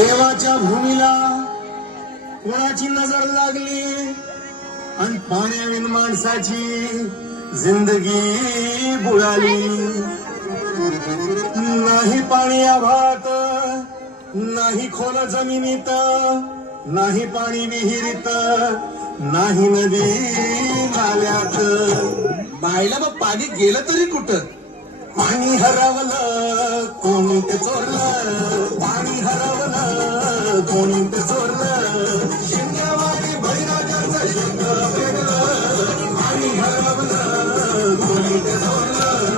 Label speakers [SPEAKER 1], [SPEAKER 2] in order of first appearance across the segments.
[SPEAKER 1] देवाच्या भूमीला कोणाची नजर लागली? आणि पाण्याविन माणसाची जिंदगी बुडाली. नाही पाणी आभात नाही खोल जमिनीत नाही पाणी विहिरीत नाही नदी नाल्यात.
[SPEAKER 2] बायला मग पाणी गेलं तरी कुठं?
[SPEAKER 1] पाणी हरवलं कोणी ते चोरलं. कोणी ते चोरलं शिंगवाडी बळीराजाचं शिंग हरवलं कोणी ते चोरलं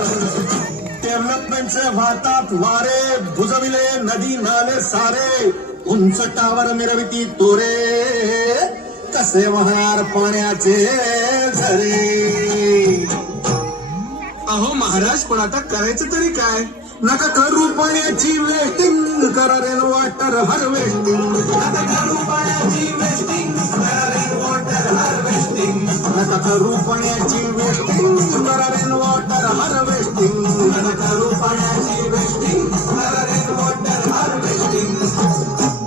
[SPEAKER 1] डेव्हलपमेंटचे वाहतात वारे भुजविले नदी नाले सारे उंच टावर मिरविती तोरे. कसे वाहणार पाण्याचे झरे.
[SPEAKER 2] अहो महाराज पण आता करायचं तरी काय?
[SPEAKER 1] नका करू पाण्याची वेटिंग. करा रेन हार्वेस्टिंग नका करू पाण्याची वेस्टिंग करा वॉटर हार्वेस्टिंग नका करू पाण्याची वेस्टिंग वॉटर हार्वेस्टिंग नका करू पाण्याची वेस्टिंग वॉटर हार्वेस्टिंग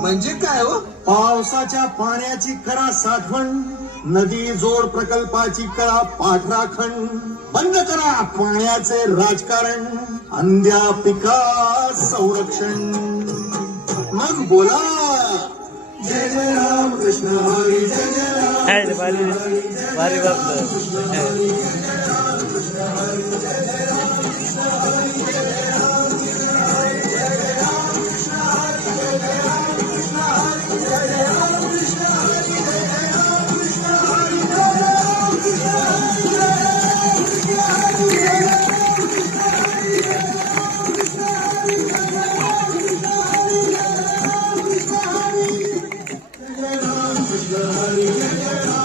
[SPEAKER 2] म्हणजे काय हो?
[SPEAKER 1] पावसाच्या पाण्याची करा साठवण नदी जोड प्रकल्पाची करा पाठराखण बंद करा पाण्याचे राजकारण अंध्या पिका संरक्षण. मग बोला. जय जय राम कृष्ण हरी जय जय राम
[SPEAKER 3] बापलं
[SPEAKER 1] हरी जय जय राम कृष्ण हरी Hare